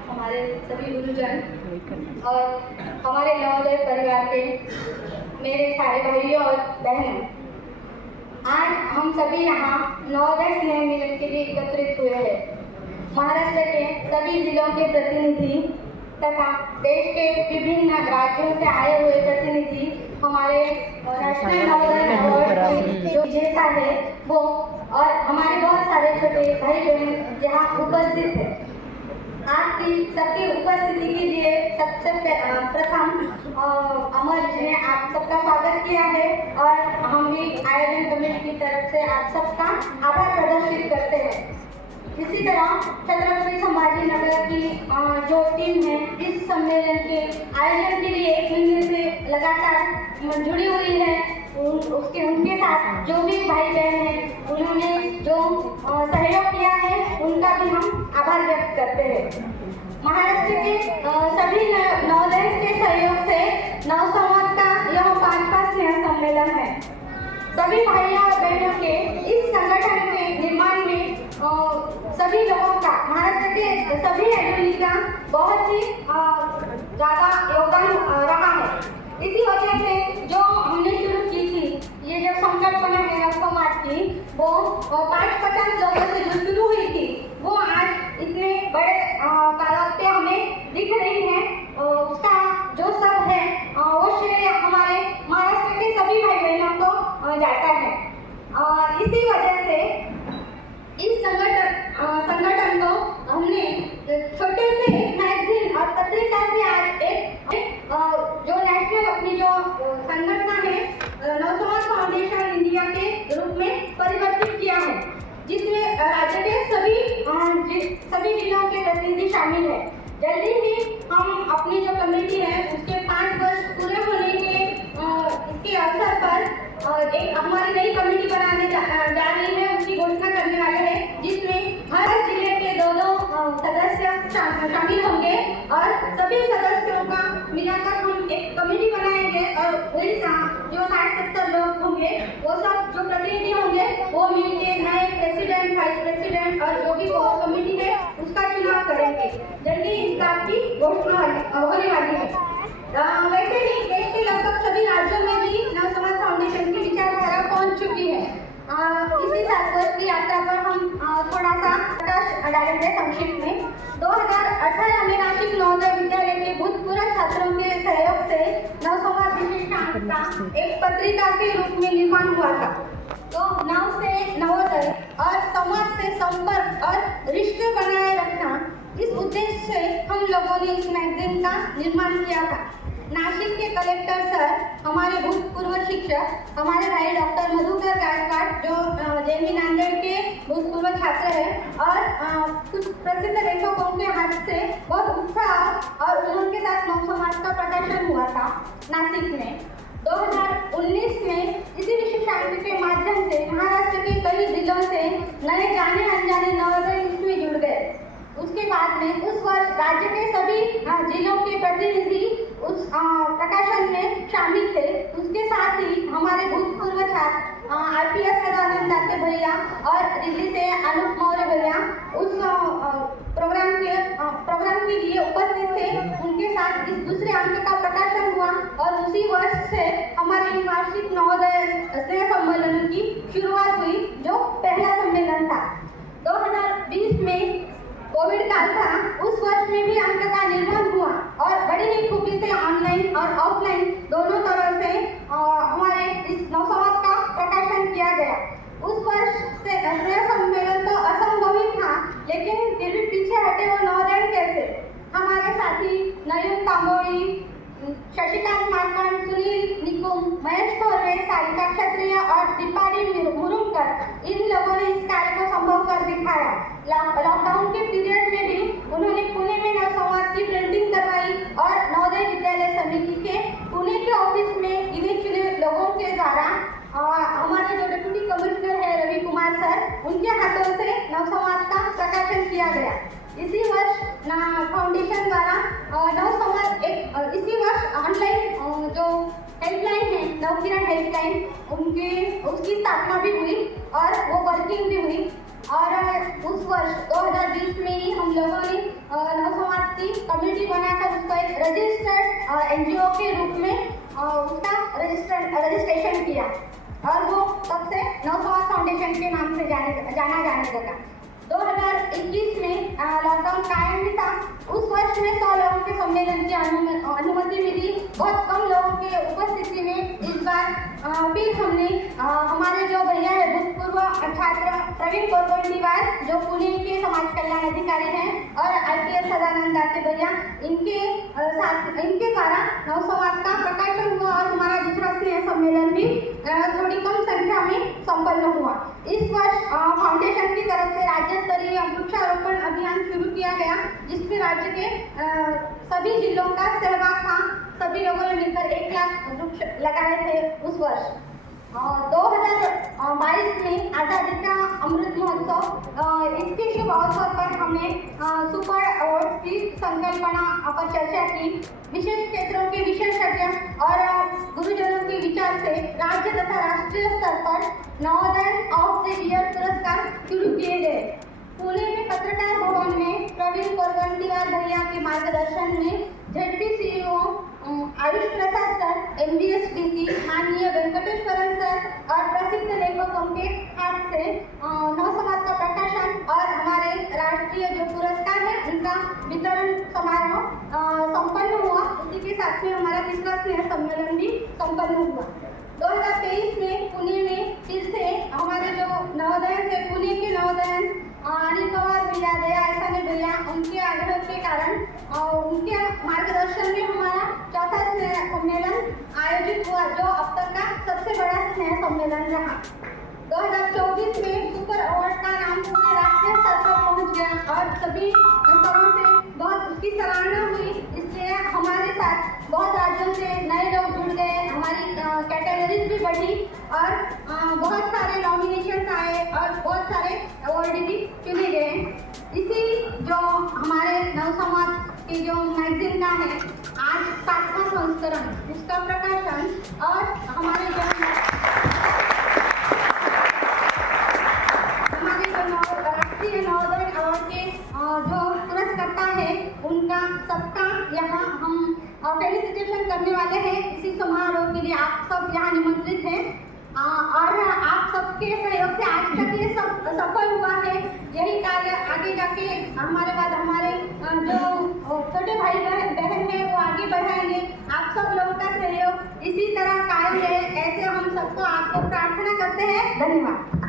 हमारे सभी गुरुजन और हमारे नवोदय परिवार के मेरे सारे भाइयों और बहनों, आज हम सभी यहाँ नवोदय स्नेह मिलन के लिए एकत्रित हुए हैं। महाराष्ट्र के सभी जिलों के प्रतिनिधि तथा देश के विभिन्न राज्यों से आए हुए प्रतिनिधि हमारे नेशनल नवोदय अवार्ड जो विजेता है वो और हमारे बहुत सारे छोटे भाई बहन यहाँ उपस्थित है। आपकी सबकी उपस्थिति के लिए सबसे प्रथम अमर जी ने आप सबका स्वागत किया है और हम भी आयोजन कमेटी की तरफ से आप सबका आभार प्रदर्शित करते हैं। इसी तरह छत्रपति संभाजी नगर की जो टीम है इस सम्मेलन के आयोजन के लिए 1 महीने से लगातार जुड़ी हुई है, उनके साथ जो भी भाई बहन हैं उन्होंने जो सहयोग किया है उनका भी हम आभार व्यक्त करते हैं। महाराष्ट्र के सभी नवोदय के सहयोग से नवसंवाद का यह 5वां स्नेह सम्मेलन है। सभी भाइयों और बहनों के इस संगठन के निर्माण में सभी लोगों का, महाराष्ट्र के सभी एडमिन का बहुत ही ज़्यादा योगदान रहा है। इसी वजह से जो हमने शुरू की थी ये जो संकल्पना है नवसंवाद की, वो 5-50 लोगों से जो शुरू हुई थी वो आज इतने बड़े तादाद पे हमें दिख रही है। उसका जो सब है वो श्रेय हमारे महाराष्ट्र के सभी भाई बहनों को जाता है। इसी वजह से इस संगठन को हमने छोटे से एक मैगजीन और पत्रिका से आज एक जो नेशनल अपनी जो संगठन है नवसंवाद फाउंडेशन इंडिया के रूप में परिवर्तित किया है, जिसमें राज्य के सभी जिलों के प्रतिनिधि शामिल है। जल्दी ही हम अपनी जो कमेटी है उसके 5 वर्ष पूरे होने के इसके अवसर पर एक हमारी नई कमेटी बनाने जा रही है, उसकी घोषणा करने वाले हैं, जिसमें हर जिले के 2-2 सदस्य शामिल होंगे और सभी सदस्यों का मिलाकर हम एक कमेटी बनाएंगे और वही जो 60-70 लोग होंगे वो सब जो प्रतिनिधि होंगे वो मिलके नए प्रेसिडेंट, वाइस प्रेसिडेंट और जो भी कमेटी है उसका चुनाव करेंगे। जल्दी इस बात की घोषणा होने वाली है। वैसे ही देश के लगभग सभी राज्यों में भी नवसंवाद फाउंडेशन की विचारधारा पहुंच चुकी है। इसी 7 वर्ष की यात्रा पर हम थोड़ा सा प्रकाश डालेंगे संक्षिप्त में। 2018 में नासिक नवोदय विद्यालय के भूतपूर्व छात्रों के सहयोग से नवसंवाद विशेषांक का एक पत्रिका के रूप में निर्माण हुआ था। तो नव से नवोदय और संवाद से संपर्क और रिश्ते बनाए रखना, इस उद्देश्य से हम लोगों ने इस मैगजीन का निर्माण किया था। नासिक के कलेक्टर सर, हमारे भूतपूर्व शिक्षक, हमारे भाई डॉक्टर मधुकर गायकवाड़ जो जेमी नांदेड़ के भूतपूर्व छात्र हैं और कुछ प्रसिद्ध लेखकों के हाथ से बहुत उत्साह और उमंग के साथ नवसंवाद का प्रकाशन हुआ था नासिक में। 2019 में इसी विशेषांक के माध्यम से महाराष्ट्र के कई जिलों से नए जाने अनजाने नवोदय इसमें जुड़ गए। उसके बाद में उस वर्ष राज्य के सभी जिलों के प्रतिनिधि उस प्रकाशन में शामिल थे। उसके साथ ही हमारे भूतपूर्व छात्र RPS सदानंद दाते भैया और दिल्ली से अनूप मौर्य भैया उस प्रोग्राम के लिए उपस्थित थे। उनके साथ इस दूसरे अंक का प्रकाशन हुआ और उसी वर्ष से हमारे वार्षिक नवोदय स्नेह सम्मेलन की शुरुआत हुई, जो पहला सम्मेलन था। 2020 में कोविड काल था, उस वर्ष में भी अंक का निर्माण हुआ और बड़ी ही खूबी से ऑनलाइन और ऑफलाइन दोनों तरह से हमारे इस नवसंवाद का प्रकाशन किया गया। उस वर्ष से स्नेह सम्मेलन तो असंभव ही था, लेकिन फिर भी पीछे हटे वो नवोदय कैसे। हमारे साथी नयन तांबोळी, शशिकांत मार्कंड, सुनील निकुम, महेश कोरवे, सारिका क्षत्रिय और दीपाली मुरुमकर, इन लोगों ने इस कार्य को संभव कर दिखाया। लॉकडाउन के पीरियड में भी उन्होंने पुणे में नवसंवाद की प्रिंटिंग करवाई और नवोदय विद्यालय समिति के पुणे के ऑफिस में गिने चुने लोगों के द्वारा हमारे जो डिप्टी कमिश्नर है रवि कुमार सर, उनके हाथों से नवसंवाद का प्रकाशन किया गया। इसी वर्ष फाउंडेशन द्वारा नवसंवाद इसी वर्ष ऑनलाइन जो हेल्पलाइन है नवकिरण हेल्पलाइन उसकी स्थापना भी हुई और वो वर्किंग भी हुई। और उस वर्ष 2020 में ही हम लोगों ने नवसंवाद की कमेटी बनाकर उसको एक रजिस्टर्ड एनजीओ के रूप में उसका रजिस्ट्रेशन किया और वो तब से नवसंवाद फाउंडेशन के नाम से जाना जाने लगा। 2021 में लॉकडाउन कायम भी था। उस वर्ष में 100 लोगों के सम्मेलन की अनुमति मिली। बहुत कम लोगों के उपस्थिति में इस बार फिर हमने हमारे जो भैया है भूतपूर्व छात्र प्रवीण गोरगोंडीवार जो पुणे के समाज कल्याण अधिकारी हैं और IPS सदानंद दाते भैया इनके द्वारा नवसंवाद का प्रकाशन हुआ और हमारा दूसरा स्नेह सम्मेलन भी थोड़ी कम संख्या में संपन्न हुआ। इस वर्ष फाउंडेशन की तरफ से राज्य स्तरीय वृक्षारोपण अभियान शुरू किया गया जिसमें राज्य के सभी जिलों का सहभाग था। सभी लोगों ने मिलकर 1 लाख वृक्ष लगाए थे उस वर्ष। 2022 में आज़ादी का अमृत महोत्सव इसके शुभ अवसर पर हमने सुपर अवार्ड की संकल्पना पर चर्चा की। विशेष क्षेत्रों के विशेषज्ञ और गुरुजनों के विचार से राज्य तथा राष्ट्रीय स्तर पर नवोदय ऑफ द ईयर पुरस्कार शुरू किए गए। पुणे में पत्रकार भवन में प्रवीण गोरगोंडीवार भैया के मार्गदर्शन में ZP CEO Ayush Prasad sir, MBS DC माननीय वेंकटेश्वरन सर और प्रसिद्ध लेखकों के हाथ से नवसंवाद का प्रकाशन और हमारे राष्ट्रीय जो पुरस्कार है उनका वितरण समारोह संपन्न हुआ। उसी के साथ में हमारा तीसरा स्नेह सम्मेलन भी संपन्न हुआ। 2023 में पुणे में फिर से हमारे जो नवोदय थे पुणे के नवोदय अनिल पवार भैया, दया ऐसा भैया उनके आग्रह के कारण उनके मार्गदर्शन में हमारा चौथा स्नेह सम्मेलन आयोजित हुआ जो अब तक का सबसे बड़ा स्नेह सम्मेलन रहा। 2024 में सुपर अवार्ड का नाम पूरे राष्ट्रीय स्तर पर पहुंच गया और सभी स्तरों से बहुत उसकी सराहना हुई। इसलिए हमारे साथ बहुत राज्यों से नए लोग जुड़ गए, हमारी कैटेगरीज भी बढ़ी और बहुत सारे नॉमिनेशन आए और बहुत सारे अवार्ड भी चुने गए। इसी जो हमारे नवसंवाद की जो मैगजीन का है आज 7वां संस्करण उसका प्रकाशन और हमारे जो राष्ट्रीय नवोदय अवार्ड के जो पुरस्कर्ता है उनका सबका यहाँ हम फेलिसिटेशन करने वाले हैं। इसी समारोह के लिए आप सब यहाँ निमंत्रित हैं और आप सबके सहयोग से आज तक ये सब सफल हुआ है। यही कार्य आगे जाके हमारे बाद हमारे जो छोटे भाई बहन है वो आगे बढ़ाएंगे। आप सब लोगों का सहयोग इसी तरह कायम रहे ऐसे हम सबको आपको प्रार्थना करते हैं। धन्यवाद।